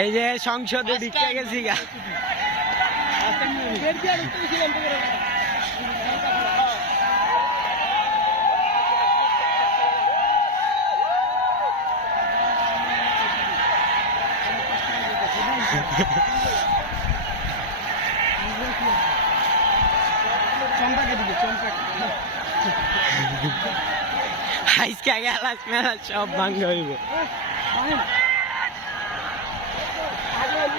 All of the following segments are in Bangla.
এই যে সংসদে ঢুকে গেছি গা। আজকে গেলাস মেলা সব ভাঙ্গ হইব।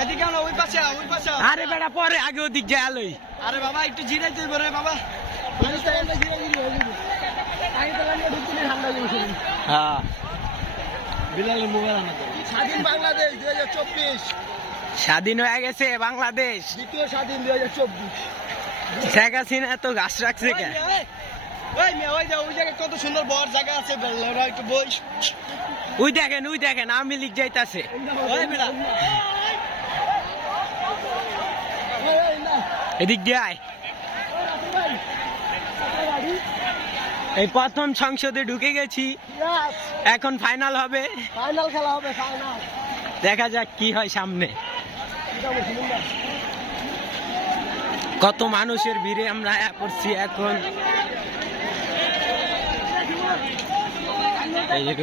এদিকে আমরা ওই পাশে ওই পাশে আরে বেটা পরে আগে ওদিক যায় আলোই। আরে বাবা একটু জিরাইতে করে বাবা। হ্যাঁ। বিলালের মোবাইল আমাদের স্বাধীন বাংলাদেশ দুই হাজার চব্বিশ। স্বাধীন হয়ে গেছে বাংলাদেশ। দ্বিতীয় স্বাধীন দুই হাজার চব্বিশ। শেখ হাসিনা তো গাছ রাখছে কে? ওই মেয়ে ওই যে ওই জায়গায় কত সুন্দর বড় জায়গা আছে একটু বই ওই দেখেন ওই দেখেন আমি লিখ যাইতাছে। ওই বেটা। এদিক দিয়ে আয়। এই প্রথম সংসদে ঢুকে গেছি। এখন ফাইনাল হবে। ফাইনাল খেলা হবে ফাইনাল দেখা যাক কি হয় সামনে। কত মানুষের ভিড়ে আমরা পড়ছি এখন। এই যে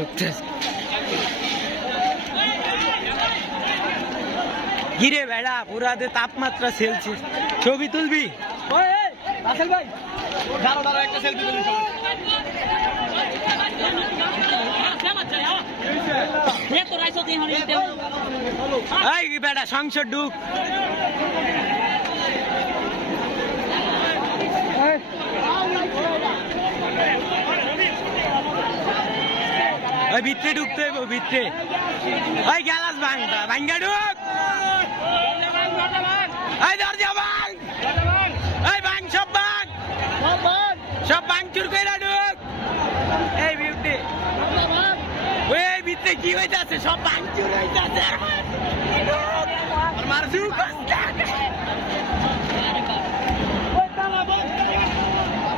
কিরে বেড়া পুরাতে তাপমাত্রা সেলসিয়াস। ছবি তুলবি? সংসদ রাসেল ভাই। দাঁড়াও দাঁড়াও একটা সেলফি তুলি সবাই। এই বেড়া সংসদ ঢুক ওই ভিতরে ঢুকতে হইব ভিতরে। ওই গ্যালাস ভাঙ ভাঙ্গা ঢুক। এই দরজা ভাঙ। এই ভাঙ সব ভাঙ। সব ঢুক। এই ওই ভিতরে কি হইতাছে? সব হইতাছে।